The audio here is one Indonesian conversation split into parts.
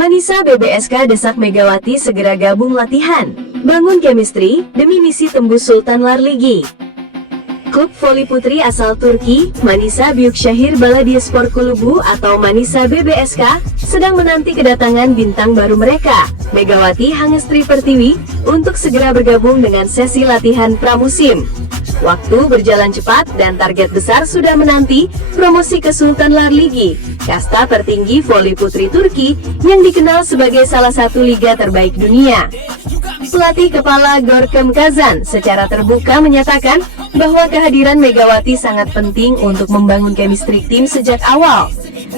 Manisa BBSK desak Megawati segera gabung latihan, bangun chemistry demi misi tembus Sultan Lar Ligi. Klub voli putri asal Turki, Manisa Büyükşehir Belediyespor Kulübü atau Manisa BBSK, sedang menanti kedatangan bintang baru mereka, Megawati Hangestri Pertiwi, untuk segera bergabung dengan sesi latihan pramusim. Waktu berjalan cepat dan target besar sudah menanti promosi ke Sultan Lar Ligi, kasta tertinggi voli putri Turki yang dikenal sebagai salah satu liga terbaik dunia. Pelatih kepala Görkem Kazan secara terbuka menyatakan bahwa kehadiran Megawati sangat penting untuk membangun chemistry tim sejak awal.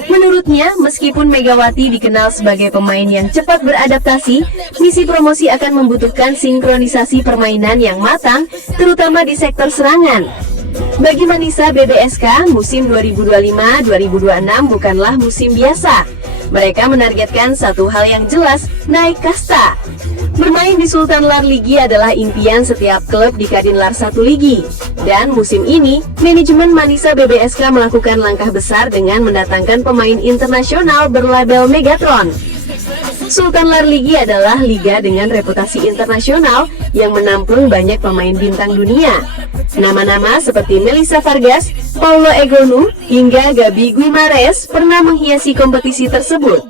Menurutnya, meskipun Megawati dikenal sebagai pemain yang cepat beradaptasi, misi promosi akan membutuhkan sinkronisasi permainan yang matang, terutama di sektor serangan. Bagi Manisa BBSK, musim 2025-2026 bukanlah musim biasa. Mereka menargetkan satu hal yang jelas, naik kasta. Bermain di Sultan Lar Ligi adalah impian setiap klub di Kadin Lar 1 Ligi. Dan musim ini, manajemen Manisa BBSK melakukan langkah besar dengan mendatangkan pemain internasional berlabel Megatron. Sultan Lar Ligi adalah liga dengan reputasi internasional yang menampung banyak pemain bintang dunia. Nama-nama seperti Melissa Vargas, Paulo Egonu, hingga Gabi Guimares pernah menghiasi kompetisi tersebut.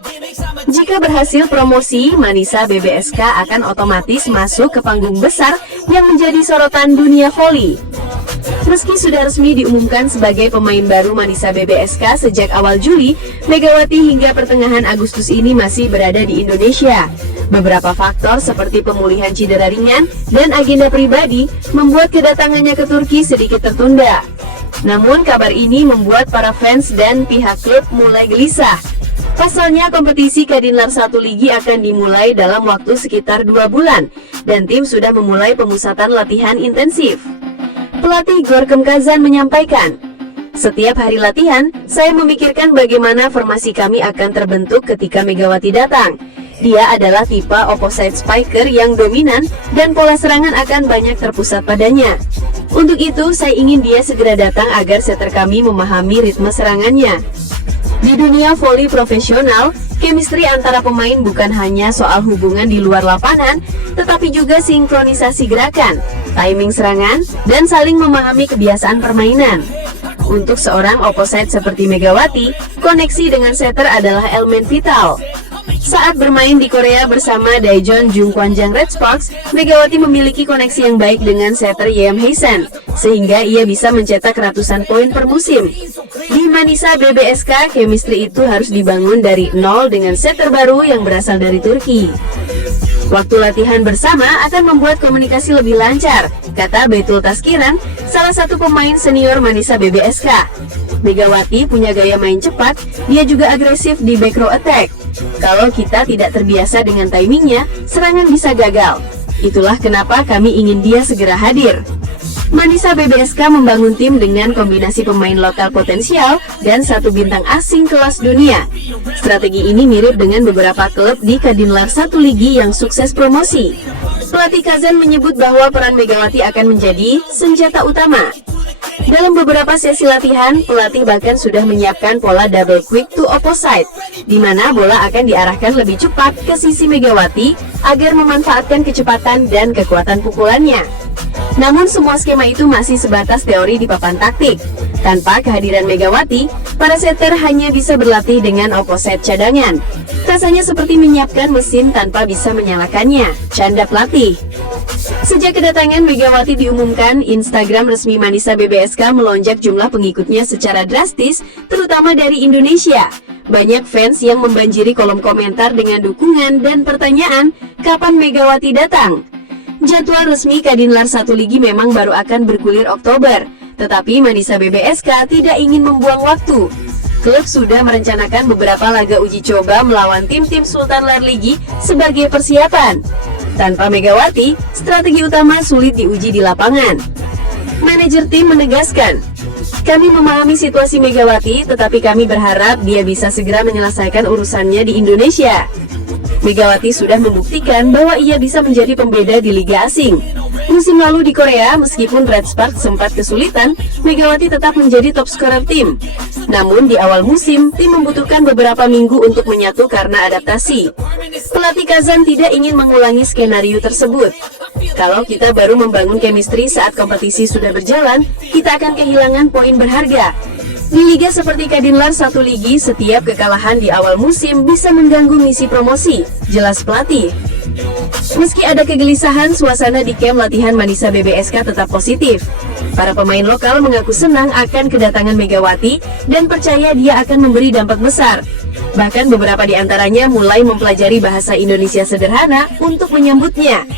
Jika berhasil promosi, Manisa BBSK akan otomatis masuk ke panggung besar yang menjadi sorotan dunia voli. Meski sudah resmi diumumkan sebagai pemain baru Manisa BBSK sejak awal Juli, Megawati hingga pertengahan Agustus ini masih berada di Indonesia. Beberapa faktor seperti pemulihan cedera ringan dan agenda pribadi membuat kedatangannya ke Turki sedikit tertunda. Namun kabar ini membuat para fans dan pihak klub mulai gelisah. Pasalnya kompetisi Kadin Lar 1 Ligi akan dimulai dalam waktu sekitar 2 bulan, dan tim sudah memulai pemusatan latihan intensif. Pelatih Görkem Kazan menyampaikan, "Setiap hari latihan, saya memikirkan bagaimana formasi kami akan terbentuk ketika Megawati datang. Dia adalah tipe opposite spiker yang dominan dan pola serangan akan banyak terpusat padanya. Untuk itu, saya ingin dia segera datang agar setter kami memahami ritme serangannya." Di dunia voli profesional, chemistry antara pemain bukan hanya soal hubungan di luar lapangan, tetapi juga sinkronisasi gerakan, timing serangan, dan saling memahami kebiasaan permainan. Untuk seorang opposite seperti Megawati, koneksi dengan setter adalah elemen vital. Saat bermain di Korea bersama Daejeon Jungkwanjang Red Sparks, Megawati memiliki koneksi yang baik dengan setter Yeom Haesen, sehingga ia bisa mencetak ratusan poin per musim. Di Manisa BBSK, chemistry itu harus dibangun dari nol dengan setter baru yang berasal dari Turki. Waktu latihan bersama akan membuat komunikasi lebih lancar, kata Betul Taskiran, salah satu pemain senior Manisa BBSK. Megawati punya gaya main cepat, dia juga agresif di back row attack. Kalau kita tidak terbiasa dengan timingnya, serangan bisa gagal. Itulah kenapa kami ingin dia segera hadir. Manisa BBSK membangun tim dengan kombinasi pemain lokal potensial dan satu bintang asing kelas dunia. Strategi ini mirip dengan beberapa klub di Kadin Lar 1 Ligi yang sukses promosi. Pelatih Kazan menyebut bahwa peran Megawati akan menjadi senjata utama. Dalam beberapa sesi latihan, pelatih bahkan sudah menyiapkan pola double quick to opposite, di mana bola akan diarahkan lebih cepat ke sisi Megawati agar memanfaatkan kecepatan dan kekuatan pukulannya. Namun semua skema itu masih sebatas teori di papan taktik. Tanpa kehadiran Megawati, para setter hanya bisa berlatih dengan opposite cadangan. Rasanya seperti menyiapkan mesin tanpa bisa menyalakannya, canda pelatih. Sejak kedatangan Megawati diumumkan, Instagram resmi Manisa BBSK melonjak jumlah pengikutnya secara drastis, terutama dari Indonesia. Banyak fans yang membanjiri kolom komentar dengan dukungan dan pertanyaan, kapan Megawati datang? Jadwal resmi Kadin Lar 1 Ligi memang baru akan bergulir Oktober, tetapi Manisa BBSK tidak ingin membuang waktu. Klub sudah merencanakan beberapa laga uji coba melawan tim-tim Sultan Lar Ligi sebagai persiapan. Tanpa Megawati, strategi utama sulit diuji di lapangan. Manajer tim menegaskan, "Kami memahami situasi Megawati, tetapi kami berharap dia bisa segera menyelesaikan urusannya di Indonesia." Megawati sudah membuktikan bahwa ia bisa menjadi pembeda di liga asing. Musim lalu di Korea, meskipun Red Sparks sempat kesulitan, Megawati tetap menjadi top scorer tim. Namun di awal musim, tim membutuhkan beberapa minggu untuk menyatu karena adaptasi. Pelatih Kazan tidak ingin mengulangi skenario tersebut. Kalau kita baru membangun chemistry saat kompetisi sudah berjalan, kita akan kehilangan poin berharga. Di liga seperti Kadinlar 1 Ligi, setiap kekalahan di awal musim bisa mengganggu misi promosi, jelas pelatih. Meski ada kegelisahan, suasana di camp latihan Manisa BBSK tetap positif. Para pemain lokal mengaku senang akan kedatangan Megawati dan percaya dia akan memberi dampak besar. Bahkan beberapa di antaranya mulai mempelajari bahasa Indonesia sederhana untuk menyambutnya.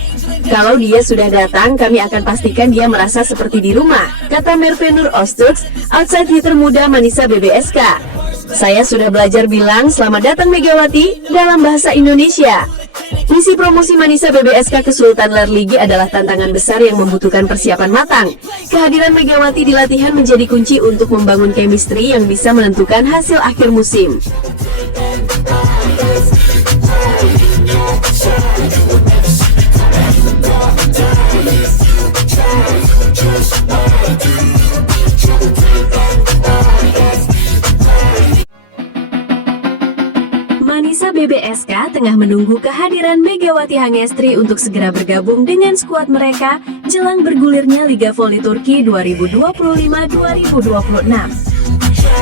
Kalau dia sudah datang, kami akan pastikan dia merasa seperti di rumah, kata Mervenur Ostuks, outside hitter muda Manisa BBSK. Saya sudah belajar bilang selamat datang Megawati dalam bahasa Indonesia. Misi promosi Manisa BBSK ke Sultan Lar Ligi adalah tantangan besar yang membutuhkan persiapan matang. Kehadiran Megawati di latihan menjadi kunci untuk membangun chemistry yang bisa menentukan hasil akhir musim. Manisa BBSK tengah menunggu kehadiran Megawati Hangestri untuk segera bergabung dengan skuad mereka jelang bergulirnya Liga Voli Turki 2025-2026.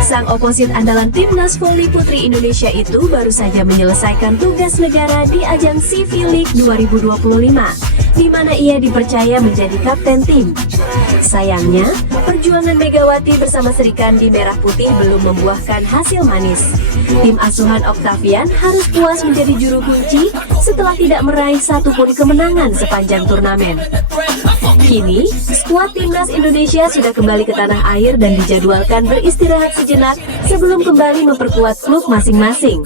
Sang oposit andalan Timnas Voli Putri Indonesia itu baru saja menyelesaikan tugas negara di ajang CV League 2025, di mana ia dipercaya menjadi kapten tim. Sayangnya, perjuangan Megawati bersama Serikandi Merah Putih belum membuahkan hasil manis. Tim asuhan Octavian harus puas menjadi juru kunci setelah tidak meraih satupun kemenangan sepanjang turnamen. Kini, skuad Timnas Indonesia sudah kembali ke tanah air dan dijadwalkan beristirahat sejenak sebelum kembali memperkuat klub masing-masing.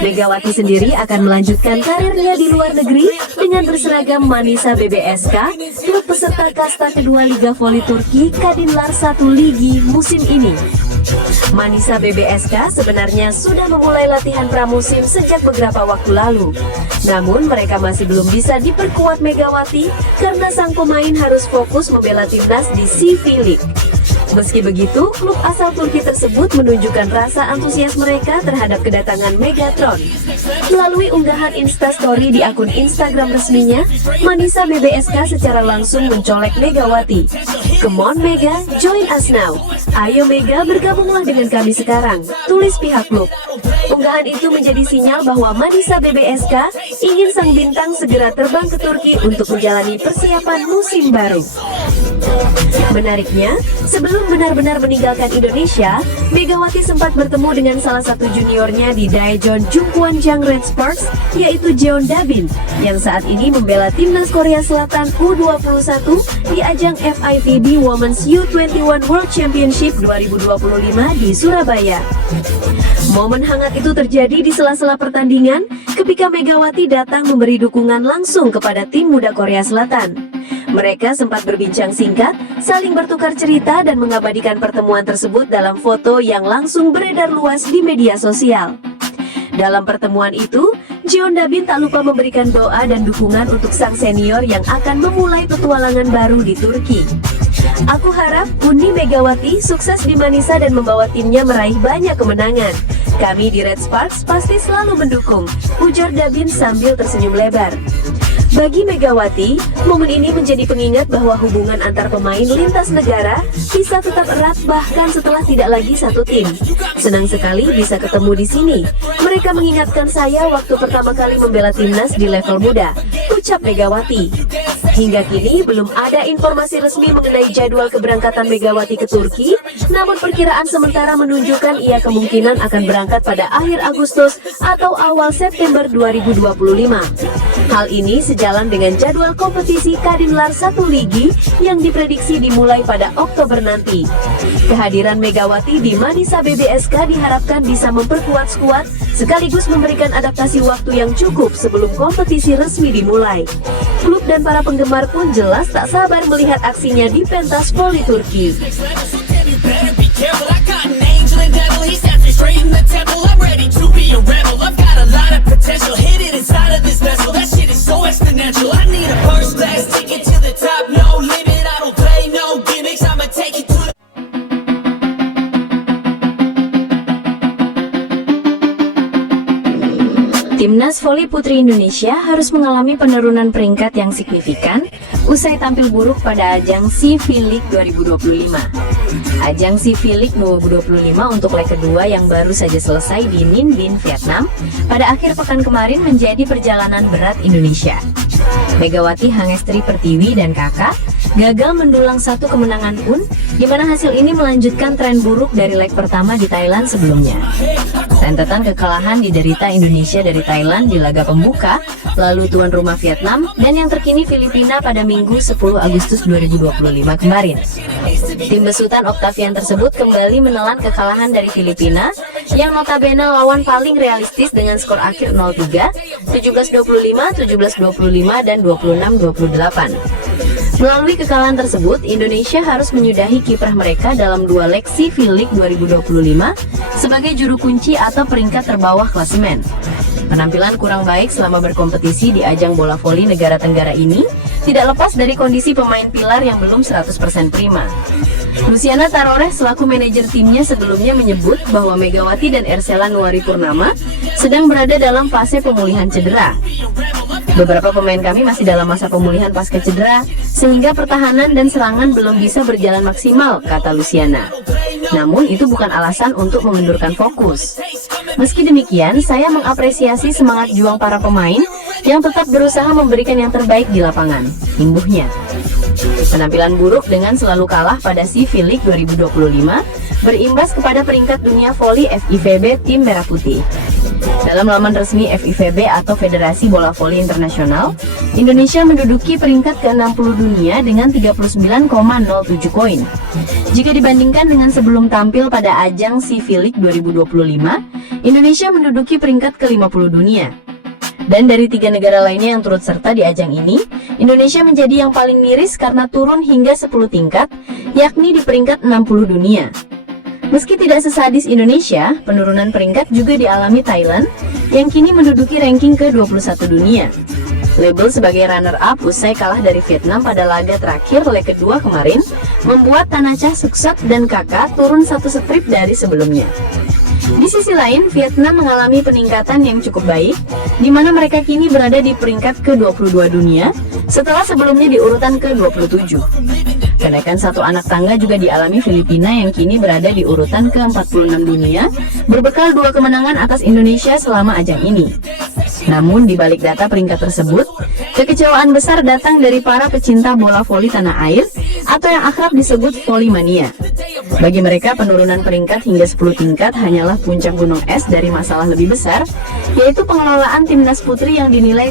Megawati sendiri akan melanjutkan karirnya di luar negeri dengan berseragam Manisa BBSK, klub peserta kasta kedua Liga Voli Turki Kadinlar 1 Ligi musim ini. Manisa BBSK sebenarnya sudah memulai latihan pramusim sejak beberapa waktu lalu. Namun mereka masih belum bisa diperkuat Megawati karena sang pemain harus fokus membela timnas di CV League. Meski begitu, klub asal Turki tersebut menunjukkan rasa antusias mereka terhadap kedatangan Megatron. Melalui unggahan Instastory di akun Instagram resminya, Manisa BBSK secara langsung mencolek Megawati. Come on Mega, join us now. Ayo Mega, bergabunglah dengan kami sekarang, tulis pihak klub. Unggahan itu menjadi sinyal bahwa Manisa BBSK ingin sang bintang segera terbang ke Turki untuk menjalani persiapan musim baru. Menariknya, sebelum benar-benar meninggalkan Indonesia, Megawati sempat bertemu dengan salah satu juniornya di Daejeon Jungkwanjang Red Sparks, yaitu Jeon Dabin, yang saat ini membela timnas Korea Selatan U21 di ajang FIVB Women's U21 World Championship 2025 di Surabaya. Momen hangat itu terjadi di sela-sela pertandingan ketika Megawati datang memberi dukungan langsung kepada tim muda Korea Selatan. Mereka sempat berbincang singkat, saling bertukar cerita dan mengabadikan pertemuan tersebut dalam foto yang langsung beredar luas di media sosial. Dalam pertemuan itu, Jeon Dabin tak lupa memberikan doa dan dukungan untuk sang senior yang akan memulai petualangan baru di Turki. Aku harap Uni Megawati sukses di Manisa dan membawa timnya meraih banyak kemenangan. Kami di Red Sparks pasti selalu mendukung, ujar Dabin sambil tersenyum lebar. Bagi Megawati, momen ini menjadi pengingat bahwa hubungan antar pemain lintas negara bisa tetap erat bahkan setelah tidak lagi satu tim. Senang sekali bisa ketemu di sini. Mereka mengingatkan saya waktu pertama kali membela timnas di level muda, ucap Megawati. Hingga kini belum ada informasi resmi mengenai jadwal keberangkatan Megawati ke Turki, namun perkiraan sementara menunjukkan ia kemungkinan akan berangkat pada akhir Agustus atau awal September 2025. Hal ini sejalan dengan jadwal kompetisi Kadinlar 1 Ligi yang diprediksi dimulai pada Oktober nanti. Kehadiran Megawati di Manisa BBSK diharapkan bisa memperkuat skuad sekaligus memberikan adaptasi waktu yang cukup sebelum kompetisi resmi dimulai. Klub dan para penggemar pun jelas tak sabar melihat aksinya di pentas voli Turki. Inside of this vessel, that shit is so exponential. I need a first class ticket to the top. Timnas voli putri Indonesia harus mengalami penurunan peringkat yang signifikan usai tampil buruk pada ajang CV League 2025. Ajang CV League 2025 untuk leg kedua yang baru saja selesai di Ninh Binh, Vietnam pada akhir pekan kemarin menjadi perjalanan berat Indonesia. Megawati Hangestri Pertiwi dan kakak gagal mendulang satu kemenangan pun, di mana hasil ini melanjutkan tren buruk dari leg pertama di Thailand sebelumnya. Rentetan kekalahan diderita Indonesia dari Thailand di laga pembuka, lalu tuan rumah Vietnam, dan yang terkini Filipina pada Minggu 10 Agustus 2025 kemarin. Tim besutan Octavian tersebut kembali menelan kekalahan dari Filipina, yang notabene lawan paling realistis dengan skor akhir 0-3, 17-25, 17-25, dan 26-28. Melalui kekalahan tersebut, Indonesia harus menyudahi kiprah mereka dalam dua leg CV League 2025 sebagai juru kunci atau peringkat terbawah klasemen. Penampilan kurang baik selama berkompetisi di ajang bola voli negara Tenggara ini tidak lepas dari kondisi pemain pilar yang belum 100% prima. Luciana Taroreh selaku manajer timnya sebelumnya menyebut bahwa Megawati dan Ersela Nuari Purnama sedang berada dalam fase pemulihan cedera. Beberapa pemain kami masih dalam masa pemulihan pasca cedera, sehingga pertahanan dan serangan belum bisa berjalan maksimal, kata Luciana. Namun itu bukan alasan untuk mengendurkan fokus. Meski demikian, saya mengapresiasi semangat juang para pemain yang tetap berusaha memberikan yang terbaik di lapangan, imbuhnya. Penampilan buruk dengan selalu kalah pada CV League 2025 berimbas kepada peringkat dunia voli FIVB Tim Merah Putih. Dalam laman resmi FIVB atau Federasi Bola Voli Internasional, Indonesia menduduki peringkat ke-60 dunia dengan 39,07 poin. Jika dibandingkan dengan sebelum tampil pada ajang CV League 2025, Indonesia menduduki peringkat ke-50 dunia. Dan dari 3 negara lainnya yang turut serta di ajang ini, Indonesia menjadi yang paling miris karena turun hingga 10 tingkat, yakni di peringkat 60 dunia. Meski tidak sesadis Indonesia, penurunan peringkat juga dialami Thailand, yang kini menduduki ranking ke-21 dunia. Label sebagai runner-up usai kalah dari Vietnam pada laga terakhir leg kedua kemarin, membuat Thanachai Suksat dan kakak turun satu strip dari sebelumnya. Di sisi lain, Vietnam mengalami peningkatan yang cukup baik, di mana mereka kini berada di peringkat ke-22 dunia, setelah sebelumnya di urutan ke-27. Kenaikan satu anak tangga juga dialami Filipina yang kini berada di urutan ke-46 dunia, berbekal 2 kemenangan atas Indonesia selama ajang ini. Namun di balik data peringkat tersebut, kekecewaan besar datang dari para pecinta bola voli tanah air, atau yang akrab disebut voli mania. Bagi mereka, penurunan peringkat hingga 10 tingkat hanyalah puncak gunung es dari masalah lebih besar, yaitu pengelolaan timnas putri yang dinilai